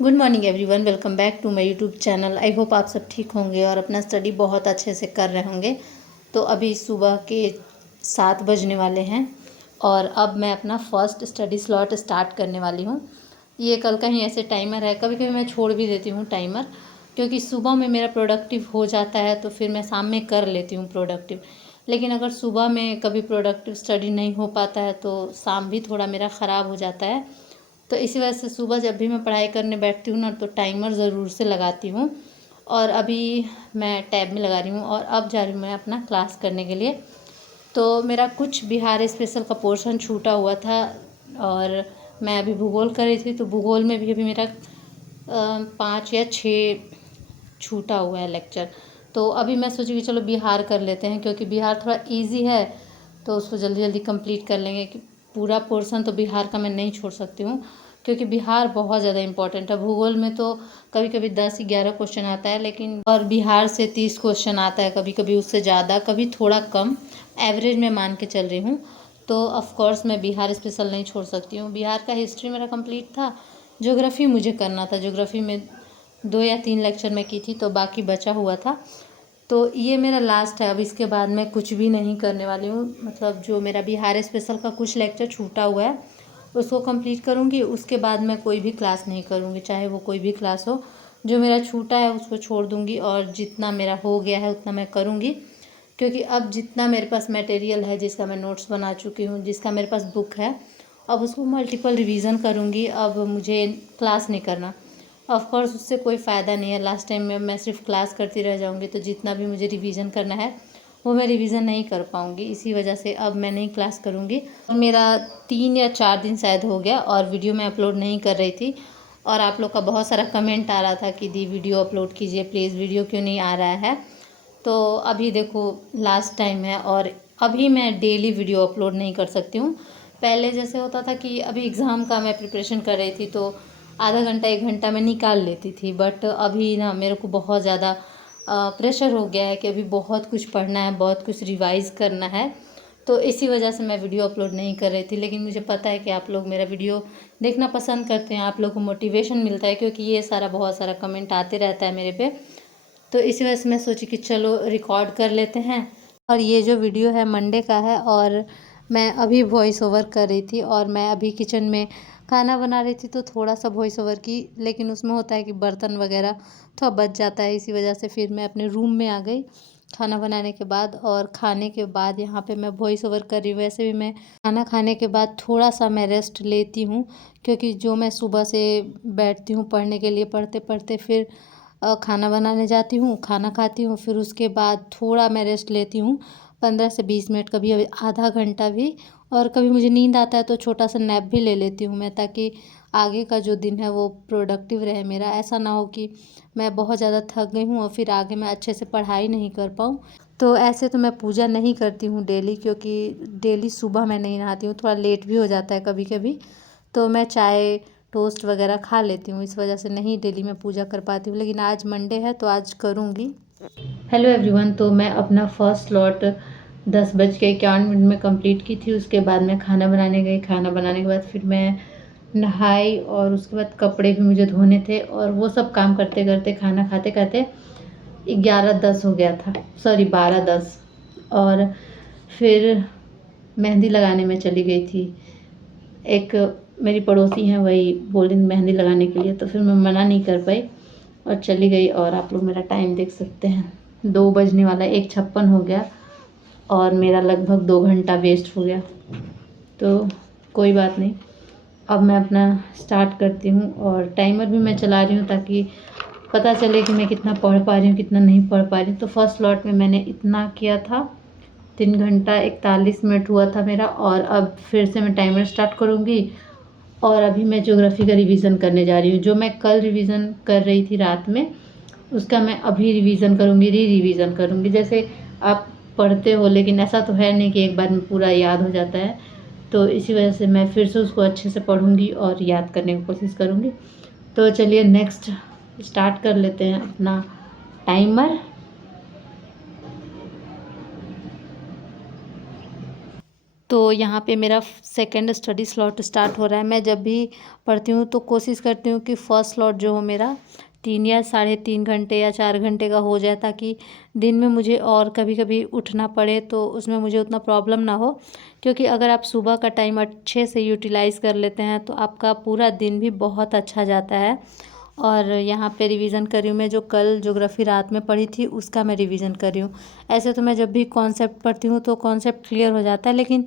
Good morning everyone, welcome back to my YouTube channel. I hope आप सब ठीक होंगे और अपना स्टडी बहुत अच्छे से कर रहे होंगे। तो अभी सुबह के 7 बजने वाले हैं और अब मैं अपना फर्स्ट स्टडी स्लॉट स्टार्ट करने वाली हूँ। ये कल का ही ऐसे टाइमर है, कभी कभी मैं छोड़ भी देती हूँ टाइमर, क्योंकि सुबह में मेरा प्रोडक्टिव हो जाता है तो फिर मैं शाम में कर लेती हूँ प्रोडक्टिव। लेकिन अगर सुबह में कभी प्रोडक्टिव स्टडी नहीं हो पाता है तो शाम भी थोड़ा मेरा ख़राब हो जाता है। तो इसी वजह से सुबह जब भी मैं पढ़ाई करने बैठती हूँ ना तो टाइमर ज़रूर से लगाती हूँ। और अभी मैं टैब में लगा रही हूँ और अब जा रही हूँ मैं अपना क्लास करने के लिए। तो मेरा कुछ बिहार स्पेशल का पोर्शन छूटा हुआ था और मैं अभी भूगोल कर रही थी, तो भूगोल में भी अभी मेरा 5 या 6 छूटा हुआ है लेक्चर। तो अभी मैं सोची कि चलो बिहार कर लेते हैं, क्योंकि बिहार थोड़ा इजी है तो उसको जल्दी जल्दी कंप्लीट कर लेंगे। कि पूरा पोर्शन तो बिहार का मैं नहीं छोड़ सकती हूँ, क्योंकि बिहार बहुत ज़्यादा इम्पोर्टेंट है। भूगोल में तो कभी कभी 10-11 क्वेश्चन आता है, लेकिन और बिहार से 30 क्वेश्चन आता है, कभी कभी उससे ज़्यादा, कभी थोड़ा कम, एवरेज में मान के चल रही हूँ। तो ऑफ कोर्स मैं बिहार स्पेशल नहीं छोड़ सकती हूँ। बिहार का हिस्ट्री मेरा कंप्लीट था, ज्योग्राफी मुझे करना था। ज्योग्राफी में 2 या 3 लेक्चर मैं की थी, तो बाकी बचा हुआ था। तो ये मेरा लास्ट है, अब इसके बाद मैं कुछ भी नहीं करने वाली हूँ। मतलब जो मेरा बिहार स्पेशल का कुछ लेक्चर छूटा हुआ है उसको कंप्लीट करूँगी, उसके बाद मैं कोई भी क्लास नहीं करूँगी, चाहे वो कोई भी क्लास हो। जो मेरा छूटा है उसको छोड़ दूँगी और जितना मेरा हो गया है उतना मैं करूँगी। क्योंकि अब जितना मेरे पास मटेरियल है, जिसका मैं नोट्स बना चुकी हूँ, जिसका मेरे पास बुक है, अब उसको मल्टीपल रिवीजन करूँगी। अब मुझे क्लास नहीं करना, ऑफ कोर्स उससे कोई फ़ायदा नहीं है। लास्ट टाइम में मैं सिर्फ क्लास करती रह जाऊँगी, तो जितना भी मुझे रिवीजन करना है वो मैं रिवीजन नहीं कर पाऊँगी। इसी वजह से अब मैं नहीं क्लास करूँगी। मेरा 3 या 4 दिन शायद हो गया और वीडियो मैं अपलोड नहीं कर रही थी, और आप लोग का बहुत सारा कमेंट आ रहा था कि दी वीडियो अपलोड कीजिए प्लीज़, वीडियो क्यों नहीं आ रहा है। तो अभी देखो लास्ट टाइम है और अभी मैं डेली वीडियो अपलोड नहीं कर सकती हूँ। पहले जैसे होता था कि अभी एग्ज़ाम का मैं प्रिपरेशन कर रही थी तो आधा घंटा 1 घंटा मैं निकाल लेती थी, बट अभी ना मेरे को बहुत ज़्यादा प्रेशर हो गया है कि अभी बहुत कुछ पढ़ना है, बहुत कुछ रिवाइज़ करना है। तो इसी वजह से मैं वीडियो अपलोड नहीं कर रही थी। लेकिन मुझे पता है कि आप लोग मेरा वीडियो देखना पसंद करते हैं, आप लोग को मोटिवेशन मिलता है, क्योंकि ये सारा बहुत सारा कमेंट आते रहता है मेरे पे। तो इसी वजह से मैं सोची कि चलो रिकॉर्ड कर लेते हैं। और ये जो वीडियो है मंडे का है और मैं अभी वॉइस ओवर कर रही थी और मैं अभी किचन में खाना बना रही थी, तो थोड़ा सा वॉइस ओवर की, लेकिन उसमें होता है कि बर्तन वगैरह थोड़ा बच जाता है। इसी वजह से फिर मैं अपने रूम में आ गई खाना बनाने के बाद, और खाने के बाद यहाँ पे मैं वॉइस ओवर कर रही हूँ। वैसे भी मैं खाना खाने के बाद थोड़ा सा मैं रेस्ट लेती हूँ, क्योंकि जो मैं सुबह से बैठती हूँ पढ़ने के लिए, पढ़ते पढ़ते फिर खाना बनाने जाती हूँ, खाना खाती हूँ, फिर उसके बाद थोड़ा मैं रेस्ट लेती हूँ 15 से 20 मिनट, कभी आधा घंटा भी। और कभी मुझे नींद आता है तो छोटा सा नैप भी ले लेती हूँ मैं, ताकि आगे का जो दिन है वो प्रोडक्टिव रहे मेरा। ऐसा ना हो कि मैं बहुत ज़्यादा थक गई हूँ और फिर आगे मैं अच्छे से पढ़ाई नहीं कर पाऊँ। तो ऐसे तो मैं पूजा नहीं करती हूँ डेली, क्योंकि डेली सुबह मैं नहीं नहाती हूँ, थोड़ा लेट भी हो जाता है कभी कभी। तो मैं चाय टोस्ट वगैरह खा लेती हूँ, इस वजह से नहीं डेली मैं पूजा कर पाती हूँ। लेकिन आज मंडे है तो आज करूँगी। हेलो एवरीवन, तो मैं अपना फर्स्ट स्लॉट 10:51 में कंप्लीट की थी। उसके बाद मैं खाना बनाने गई, खाना बनाने के बाद फिर मैं नहाई और उसके बाद कपड़े भी मुझे धोने थे, और वो सब काम करते करते खाना खाते खाते 11:10 हो गया था, सॉरी 12:10। और फिर मेहंदी लगाने में चली गई थी। एक मेरी पड़ोसी हैं, वही बोल रही मेहंदी लगाने के लिए, तो फिर मैं मना नहीं कर पाई और चली गई। और आप लोग मेरा टाइम देख सकते हैं, 2 बजने वाला, 1:56 हो गया और मेरा लगभग 2 घंटा वेस्ट हो गया। तो कोई बात नहीं, अब मैं अपना स्टार्ट करती हूँ और टाइमर भी मैं चला रही हूँ ताकि पता चले कि मैं कितना पढ़ पा रही हूँ, कितना नहीं पढ़ पा रही हूँ। तो फर्स्ट स्लॉट में मैंने इतना किया था, 3 घंटा 41 मिनट हुआ था मेरा। और अब फिर से मैं टाइमर स्टार्ट करूँगी और अभी मैं ज्योग्राफी का रिवीजन करने जा रही हूँ। जो मैं कल रिवीजन कर रही थी रात में, उसका मैं अभी रिवीजन करूँगी, रिवीजन करूँगी। जैसे आप पढ़ते हो, लेकिन ऐसा तो है नहीं कि एक बार में पूरा याद हो जाता है। तो इसी वजह से मैं फिर से उसको अच्छे से पढ़ूँगी और याद करने की कोशिश करूँगी। तो चलिए नेक्स्ट स्टार्ट कर लेते हैं अपना टाइमर। तो यहाँ पे मेरा सेकंड स्टडी स्लॉट स्टार्ट हो रहा है। मैं जब भी पढ़ती हूँ तो कोशिश करती हूँ कि फ़र्स्ट स्लॉट जो हो मेरा 3 या साढ़े 3 घंटे या 4 घंटे का हो जाए, ताकि दिन में मुझे और कभी कभी उठना पड़े तो उसमें मुझे उतना प्रॉब्लम ना हो। क्योंकि अगर आप सुबह का टाइम अच्छे से यूटिलाइज़ कर लेते हैं तो आपका पूरा दिन भी बहुत अच्छा जाता है। और यहाँ पे रिवीजन कर रही हूँ मैं, जो कल ज्योग्राफी रात में पढ़ी थी उसका मैं रिवीजन कर रही हूँ। ऐसे तो मैं जब भी कॉन्सेप्ट पढ़ती हूँ तो कॉन्सेप्ट क्लियर हो जाता है, लेकिन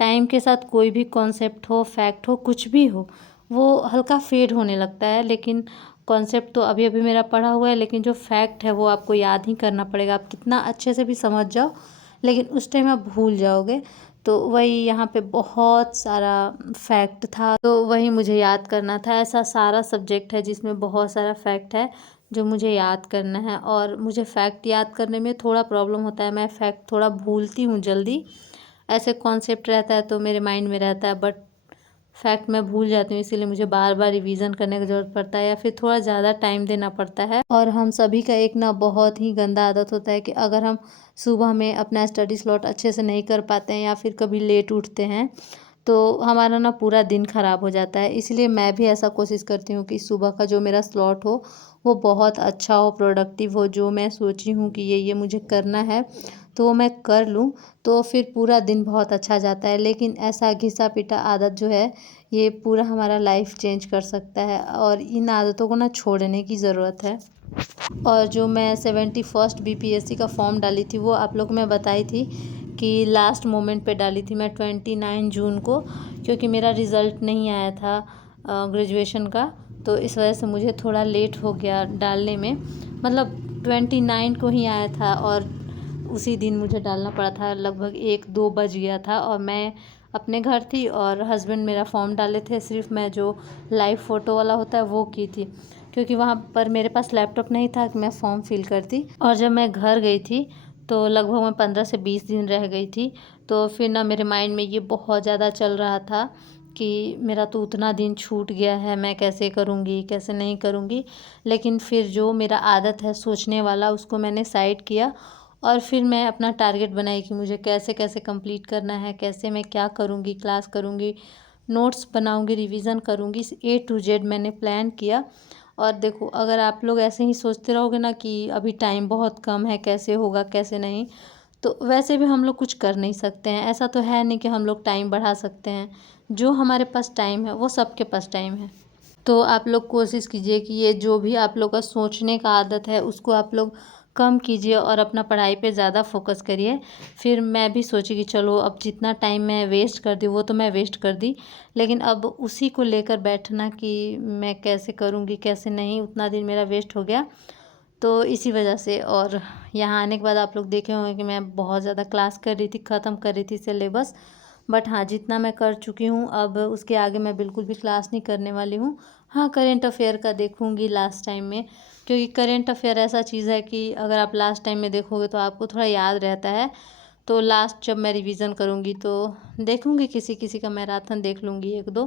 टाइम के साथ कोई भी कॉन्सेप्ट हो, फैक्ट हो, कुछ भी हो, वो हल्का फेड होने लगता है। लेकिन कॉन्सेप्ट तो अभी अभी मेरा पढ़ा हुआ है, लेकिन जो फैक्ट है वो आपको याद ही करना पड़ेगा। आप कितना अच्छे से भी समझ जाओ, लेकिन उस टाइम आप भूल जाओगे। तो वही यहाँ पे बहुत सारा फैक्ट था, तो वही मुझे याद करना था। ऐसा सारा सब्जेक्ट है जिसमें बहुत सारा फैक्ट है जो मुझे याद करना है। और मुझे फैक्ट याद करने में थोड़ा प्रॉब्लम होता है, मैं फैक्ट थोड़ा भूलती हूँ जल्दी। ऐसे कॉन्सेप्ट रहता है तो मेरे माइंड में रहता है, बट फैक्ट मैं भूल जाती हूँ, इसीलिए मुझे बार बार रिवीजन करने की ज़रूरत पड़ता है या फिर थोड़ा ज़्यादा टाइम देना पड़ता है। और हम सभी का एक ना बहुत ही गंदा आदत होता है कि अगर हम सुबह में अपना स्टडी स्लॉट अच्छे से नहीं कर पाते हैं या फिर कभी लेट उठते हैं तो हमारा ना पूरा दिन ख़राब हो जाता है। इसलिए मैं भी ऐसा कोशिश करती हूँ कि सुबह का जो मेरा स्लॉट हो वो बहुत अच्छा हो, प्रोडक्टिव हो। जो मैं सोची हूँ कि ये मुझे करना है तो वो मैं कर लूँ, तो फिर पूरा दिन बहुत अच्छा जाता है। लेकिन ऐसा घिसा पिटा आदत जो है ये पूरा हमारा लाइफ चेंज कर सकता है, और इन आदतों को ना छोड़ने की ज़रूरत है। और जो मैं 71st बीपीएससी का फॉर्म डाली थी वो आप लोग को मैं बताई थी कि लास्ट मोमेंट पे डाली थी मैं 29 जून को, क्योंकि मेरा रिज़ल्ट नहीं आया था ग्रेजुएशन का। तो इस वजह से मुझे थोड़ा लेट हो गया डालने में, मतलब 29 को ही आया था और उसी दिन मुझे डालना पड़ा था। लगभग 1-2 बज गया था और मैं अपने घर थी और हस्बैंड मेरा फॉर्म डाले थे। सिर्फ मैं जो लाइव फ़ोटो वाला होता है वो की थी, क्योंकि वहाँ पर मेरे पास लैपटॉप नहीं था कि मैं फॉर्म फिल करती। और जब मैं घर गई थी तो लगभग मैं 15 से 20 दिन रह गई थी। तो फिर ना मेरे माइंड में ये बहुत ज़्यादा चल रहा था कि मेरा तो उतना दिन छूट गया है, मैं कैसे करूँगी कैसे नहीं करूँगी। लेकिन फिर जो मेरा आदत है सोचने वाला उसको मैंने साइड किया और फिर मैं अपना टारगेट बनाई कि मुझे कैसे कैसे कंप्लीट करना है, कैसे मैं क्या करूँगी, क्लास करूँगी, नोट्स बनाऊँगी, रिवीजन करूँगी, A to Z मैंने प्लान किया। और देखो अगर आप लोग ऐसे ही सोचते रहोगे ना कि अभी टाइम बहुत कम है, कैसे होगा कैसे नहीं, तो वैसे भी हम लोग कुछ कर नहीं सकते हैं। ऐसा तो है नहीं कि हम लोग टाइम बढ़ा सकते हैं। जो हमारे पास टाइम है वो सबके पास टाइम है। तो आप लोग कोशिश कीजिए कि ये जो भी आप लोग का सोचने का आदत है उसको आप लोग कम कीजिए और अपना पढ़ाई पे ज़्यादा फोकस करिए। फिर मैं भी सोची कि चलो अब जितना टाइम मैं वेस्ट कर दी वो तो मैं वेस्ट कर दी, लेकिन अब उसी को लेकर बैठना कि मैं कैसे करूँगी कैसे नहीं, उतना दिन मेरा वेस्ट हो गया। तो इसी वजह से, और यहाँ आने के बाद आप लोग देखे होंगे कि मैं बहुत ज़्यादा क्लास कर रही थी, ख़त्म कर रही थी सिलेबस। बट हाँ, जितना मैं कर चुकी हूँ अब उसके आगे मैं बिल्कुल भी क्लास नहीं करने वाली हूँ। हाँ, करेंट अफेयर का देखूँगी लास्ट टाइम में, क्योंकि करेंट अफेयर ऐसा चीज़ है कि अगर आप लास्ट टाइम में देखोगे तो आपको थोड़ा याद रहता है। तो लास्ट जब मैं रिवीजन करूँगी तो देखूँगी, किसी किसी का मैराथन देख लूँगी 1-2,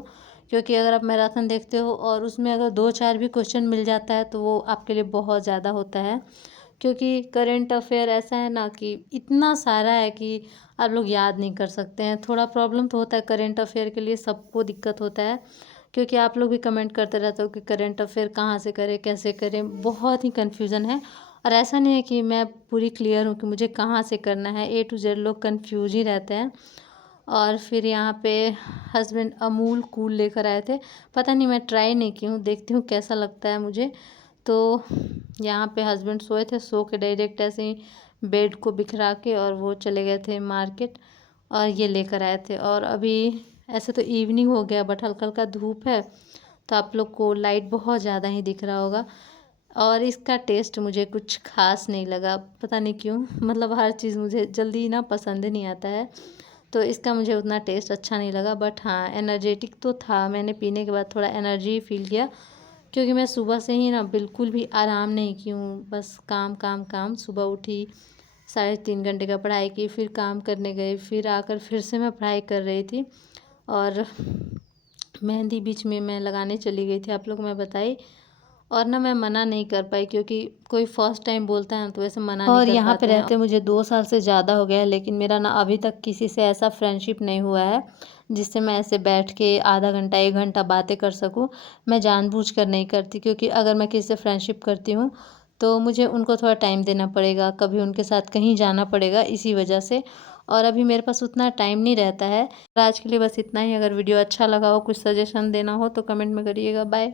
क्योंकि अगर आप मैराथन देखते हो और उसमें अगर 2-4 भी क्वेश्चन मिल जाता है तो वो आपके लिए बहुत ज़्यादा होता है। क्योंकि करेंट अफेयर ऐसा है ना कि इतना सारा है कि आप लोग याद नहीं कर सकते हैं। थोड़ा प्रॉब्लम तो होता है करेंट अफेयर के लिए, सबको दिक्कत होता है, क्योंकि आप लोग भी कमेंट करते रहते हो कि करेंट अफेयर कहाँ से करें कैसे करें, बहुत ही कन्फ्यूज़न है। और ऐसा नहीं है कि मैं पूरी क्लियर हूँ कि मुझे कहाँ से करना है, A to Z लोग कन्फ्यूज ही रहते हैं। और फिर यहाँ पे हस्बैंड अमूल कूल लेकर आए थे, पता नहीं मैं ट्राई नहीं की हूँ, देखती हूँ कैसा लगता है मुझे। तो यहाँ पे हस्बैंड सोए थे, सो के डायरेक्ट ऐसे ही बेड को बिखरा के और वो चले गए थे मार्केट और ये लेकर आए थे। और अभी ऐसे तो इवनिंग हो गया बट हल्का हल्का धूप है तो आप लोग को लाइट बहुत ज़्यादा ही दिख रहा होगा। और इसका टेस्ट मुझे कुछ खास नहीं लगा, पता नहीं क्यों, मतलब हर चीज़ मुझे जल्दी ना पसंद नहीं आता है, तो इसका मुझे उतना टेस्ट अच्छा नहीं लगा। बट हाँ, एनर्जेटिक तो था, मैंने पीने के बाद थोड़ा एनर्जी फील किया, क्योंकि मैं सुबह से ही ना बिल्कुल भी आराम नहीं की हूँ, बस काम काम काम। सुबह उठी, 3.5 घंटे का पढ़ाई की, फिर काम करने गई, फिर आकर फिर से मैं पढ़ाई कर रही थी। और मेहंदी बीच में मैं लगाने चली गई थी, आप लोग को मैं बताई। और ना मैं मना नहीं कर पाई, क्योंकि कोई फर्स्ट टाइम बोलता है ना तो वैसे मना नहीं कर पाते हैं। और यहाँ पे रहते मुझे 2 साल से ज़्यादा हो गया है, लेकिन मेरा ना अभी तक किसी से ऐसा फ्रेंडशिप नहीं हुआ है जिससे मैं ऐसे बैठ के आधा घंटा 1 घंटा बातें कर सकूँ। मैं जानबूझकर नहीं करती, क्योंकि अगर मैं किसी से फ्रेंडशिप करती हूँ तो मुझे उनको थोड़ा टाइम देना पड़ेगा, कभी उनके साथ कहीं जाना पड़ेगा इसी वजह से। और अभी मेरे पास उतना टाइम नहीं रहता है। आज के लिए बस इतना ही। अगर वीडियो अच्छा लगा हो, कुछ सजेशन देना हो तो कमेंट में करिएगा। बाय।